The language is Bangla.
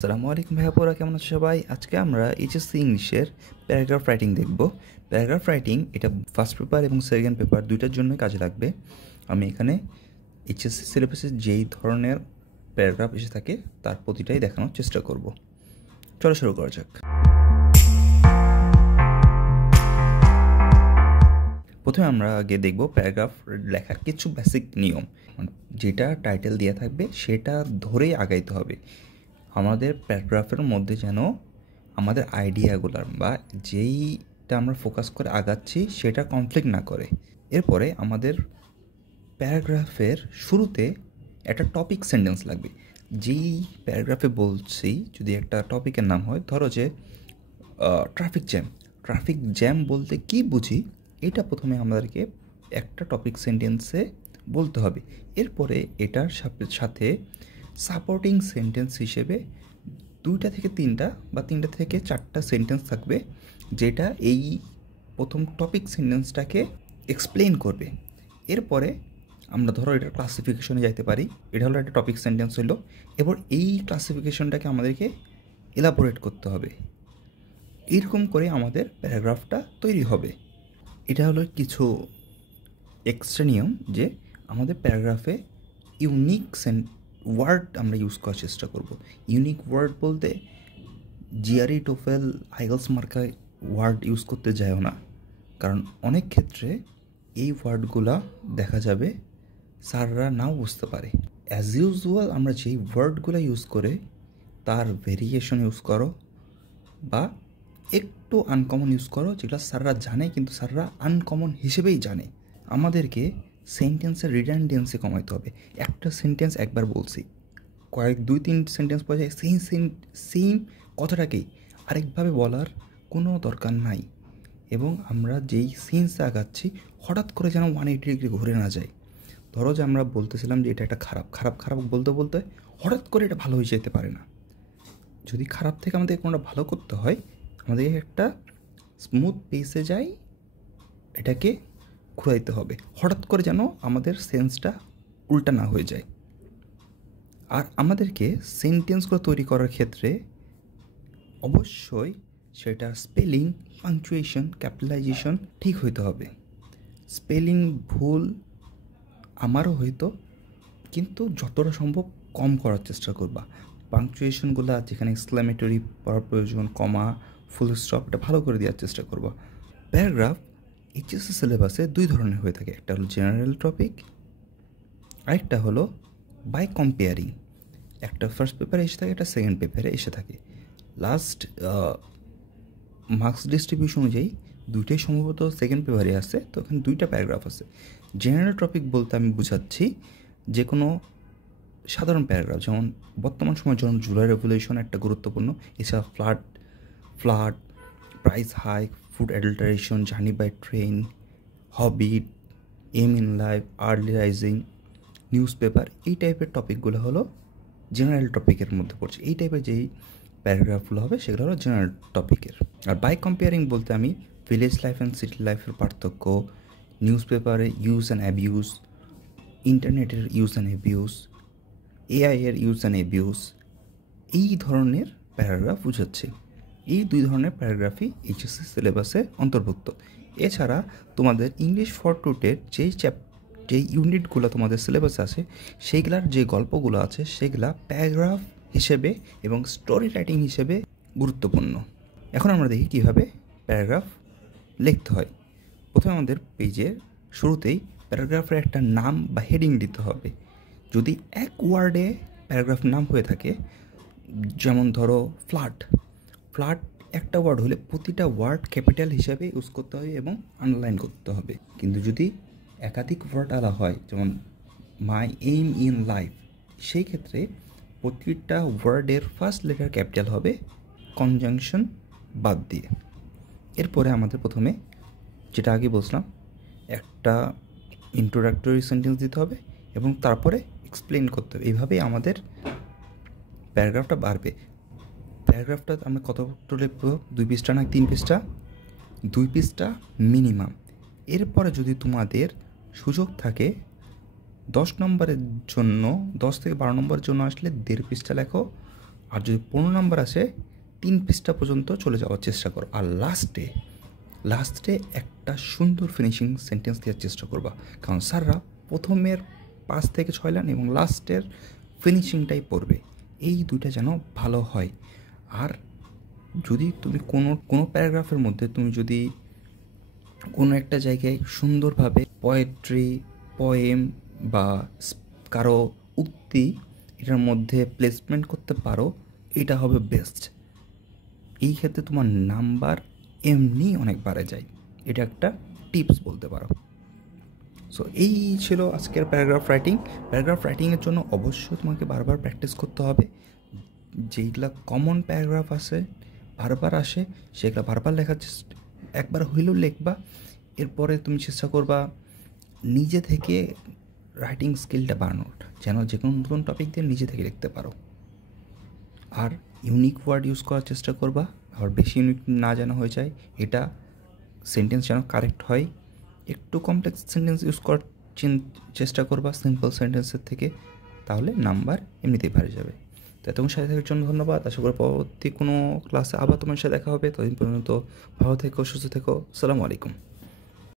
আসসালামু আলাইকুম ভাইয়া, কেমন আছো সবাই? আজকে আমরা এইচএসসি ইংলিশের প্যারাগ্রাফ রাইটিং দেখব। প্যারাগ্রাফ রাইটিং এটা ফার্স্ট পেপার এবং সেকেন্ড পেপার দুইটার জন্যই কাজে লাগবে। আমি এখানে এইচএসসি সিলেবাসে যেই ধরনের প্যারাগ্রাফ এসে থাকে তার প্রতিটাই দেখানোর চেষ্টা করব। চলো শুরু করা যাক। প্রথমে আমরা আগে দেখব প্যারাগ্রাফ লেখার কিছু বেসিক নিয়ম, যেটা টাইটেল দেওয়া থাকবে সেটা ধরেই আগাইতে হবে। আমাদের প্যারাগ্রাফের মধ্যে যেন আমাদের আইডিয়াগুলার বা যেইটা আমরা ফোকাস করে আগাচ্ছি সেটা কনফ্লিক্ট না করে। এরপরে আমাদের প্যারাগ্রাফের শুরুতে একটা টপিক সেন্টেন্স লাগবে। যেই প্যারাগ্রাফে বলছি যদি একটা টপিকের নাম হয়, ধরো যে ট্রাফিক জ্যাম বলতে কি বুঝি, এটা প্রথমে আমাদেরকে একটা টপিক সেন্টেন্সে বলতে হবে। এরপরে এটার সাথে সাপোর্টিং সেন্টেন্স হিসেবে 2টা থেকে 3টা বা 3টা থেকে 4টা সেন্টেন্স থাকবে, যেটা এই প্রথম টপিক সেন্টেন্সটাকে এক্সপ্লেন করবে। এরপরে আমরা ধরো এটার ক্লাসিফিকেশনে যাইতে পারি। এটা হলো একটা টপিক সেন্টেন্স হলো, এবার এই ক্লাসিফিকেশনটাকে আমাদেরকে এলাবোরেট করতে হবে। এইরকম করে আমাদের প্যারাগ্রাফটা তৈরি হবে। এটা হলো কিছু এক্সট্রা নিয়ম, যে আমাদের প্যারাগ্রাফে ইউনিক ওয়ার্ড আমরা ইউজ করার চেষ্টা করব। ইউনিক ওয়ার্ড বলতে জিআরই, টোফেল, আইএলটিএস মার্কায় ওয়ার্ড ইউজ করতে যায়ও না, কারণ অনেক ক্ষেত্রে এই ওয়ার্ডগুলা দেখা যাবে স্যাররা নাও বুঝতে পারে। অ্যাজ ইউজুয়াল আমরা যেই ওয়ার্ডগুলো ইউজ করে তার ভেরিয়েশন ইউজ করো বা একটু আনকমন ইউজ করো, যেগুলো স্যাররা জানে কিন্তু স্যাররা আনকমন হিসেবেই জানে। আমাদেরকে সেন্টেন্সের রিডান্ডেন্সি কমাইতে হবে। একটা সেন্টেন্স একবার বলছি, 2-3 সেন্টেন্স পরে যায় সেম কথাটাকেই আরেকভাবে বলার কোনো দরকার নাই। এবং আমরা যেই সেন্সে আগাচ্ছি হঠাৎ করে যেন 180 ডিগ্রি ঘুরে না যায়। ধরো যে আমরা বলতেছিলাম যে এটা একটা খারাপ বলতে বলতে হঠাৎ করে এটা ভালো হয়ে যেতে পারে না। যদি খারাপ থেকে আমাদের কোনোটা ভালো করতে হয়, আমাদের একটা স্মুথ পেসে যাই এটাকে ঘুরাইতে হবে, হঠাৎ করে যেন আমাদের সেন্সটা উল্টা না হয়ে যায়। আর আমাদেরকে সেন্টেন্সগুলো তৈরি করার ক্ষেত্রে অবশ্যই সেটার স্পেলিং, পাংচুয়েশন, ক্যাপিটালাইজেশন ঠিক হইতে হবে। স্পেলিং ভুল আমারও হয়তো, কিন্তু যতটা সম্ভব কম করার চেষ্টা করবা। পাংচুয়েশনগুলো যেখানে এক্সক্লামেটরি পড়ার প্রয়োজন, কমা, ফুল স্টপ, এটা ভালো করে দেওয়ার চেষ্টা করবা। প্যারাগ্রাফ এইচএসসি সিলেবাসে 2 ধরনের হয়ে থাকে, একটা হলো জেনারেল টপিক, আরেকটা হলো বাই কম্পেয়ারিং। একটা ফার্স্ট পেপারে এসে থাকে, একটা সেকেন্ড পেপারে এসে থাকে। লাস্ট মার্কস ডিস্ট্রিবিউশন অনুযায়ী দুইটাই সম্ভবত সেকেন্ড পেপারে আসে, তো এখানে 2টা প্যারাগ্রাফ আছে। জেনারেল টপিক বলতে আমি বুঝাচ্ছি যে কোনো সাধারণ প্যারাগ্রাফ, যেমন বর্তমান সময়ের জন্য জুলাই রেভলিউশন একটা গুরুত্বপূর্ণ, এছাড়া flood, price hike, food adulteration, journey by train, habit, aim in life, early rising, newspaper, এই টাইপের টপিকগুলো হলো জেনারেল টপিকের মধ্যে পড়ছে। এই টাইপের যেই প্যারাগ্রাফগুলো হবে সেগুলো হলো জেনারেল টপিকের। আর বাই কম্পেয়ারিং বলতে আমি ভিলেজ লাইফ অ্যান্ড সিটি লাইফের পার্থক্য, নিউজ পেপারে ইউজ অ্যান্ড অ্যাবিউজ, ইন্টারনেটের ইউজ অ্যান্ড অ্যাবিউজ, এআইয়ের ইউজ অ্যান্ড অ্যাবিউজ, এই ধরনের প্যারাগ্রাফ বুঝাচ্ছে। এই 2 ধরনের প্যারাগ্রাফই এইচএসসি সিলেবাসে অন্তর্ভুক্ত। এছাড়া তোমাদের ইংলিশ ফর টুটের যেই ইউনিটগুলো তোমাদের সিলেবাসে আছে সেইগুলার যে গল্পগুলো আছে সেগুলা প্যারাগ্রাফ হিসেবে এবং স্টোরি রাইটিং হিসেবে গুরুত্বপূর্ণ। এখন আমরা দেখি কীভাবে প্যারাগ্রাফ লিখতে হয়। প্রথমে আমাদের পেজের শুরুতেই প্যারাগ্রাফের একটা নাম বা হেডিং দিতে হবে। যদি এক ওয়ার্ডে প্যারাগ্রাফ নাম হয়ে থাকে, যেমন ধরো ফ্লাড একটা ওয়ার্ড হলে প্রতিটা ওয়ার্ড ক্যাপিটাল হিসাবে ইউজ করতে হবে এবং আন্ডারলাইন করতে হবে। কিন্তু যদি একাধিক ওয়ার্ড আলা হয়, যেমন মাই এইম ইন লাইফ, সেই ক্ষেত্রে প্রতিটা ওয়ার্ডের ফার্স্ট লেটার ক্যাপিটাল হবে, কনজাংশন বাদ দিয়ে। এরপরে আমাদের প্রথমে যেটা আগে বলছিলাম, একটা ইন্ট্রোডাক্টরি সেন্টেন্স দিতে হবে এবং তারপরে এক্সপ্লেন করতে হবে। এইভাবেই আমাদের প্যারাগ্রাফটা বাড়বে। প্যারাগ্রাফটা আমরা কতটা লিখব? 2 পৃষ্ঠা না 3 পৃষ্ঠা? 2 পৃষ্ঠা মিনিমাম। এরপরে যদি তোমাদের সুযোগ থাকে 10 নম্বরের জন্য, 10 থেকে 12 নম্বরের জন্য আসলে 1.5 পৃষ্ঠা লেখো, আর যদি 15 নাম্বার আসে 3 পৃষ্ঠা পর্যন্ত চলে যাওয়ার চেষ্টা করো। আর লাস্টে একটা সুন্দর ফিনিশিং সেন্টেন্স দেওয়ার চেষ্টা করবা, কারণ স্যাররা প্রথমের 5 থেকে 6 লাইন এবং লাস্টের ফিনিশিংটাই পড়বে, এই দুইটা যেন ভালো হয়। আর যদি তুমি কোনো প্যারাগ্রাফের মধ্যে তুমি যদি কোনো একটা জায়গায় সুন্দরভাবে পোয়েট্রি, পোয়েম বা কারো উক্তি এটার মধ্যে প্লেসমেন্ট করতে পারো, এটা হবে বেস্ট। এই ক্ষেত্রে তোমার নাম্বার এমনি অনেক বাড়ে যায়, এটা একটা টিপস বলতে পারো। সো এই ছিল আজকের প্যারাগ্রাফ রাইটিংয়ের জন্য অবশ্যই তোমাকে বারবার প্র্যাকটিস করতে হবে। যেইগুলা কমন প্যারাগ্রাফ আছে বারবার আসে সেগুলো বারবার লেখার একবার হইলেও লিখবা। এরপরে তুমি চেষ্টা করবা নিজে থেকে রাইটিং স্কিলটা বাড়ানোর, যেন যে কোনো নতুন টপিক দিয়ে নিজে থেকে লিখতে পারো। আর ইউনিক ওয়ার্ড ইউজ করার চেষ্টা করবা, আবার বেশি ইউনিক না যেন হয়ে যায়, এটা সেন্টেন্স যেন কারেক্ট হয়। একটু কমপ্লেক্স সেন্টেন্স ইউজ করার চেষ্টা করবা সিম্পল সেন্টেন্সের থেকে, তাহলে নাম্বার এমনিতেই বেড়ে যাবে। তো এতক্ষণ সাথে থাকার জন্য ধন্যবাদ। আশা করি পরবর্তী কোনো ক্লাসে আবার তোমার সাথে দেখা হবে। ততদিন পর্যন্ত ভালো থেকো, সুস্থ থেকো। আসসালামু আলাইকুম।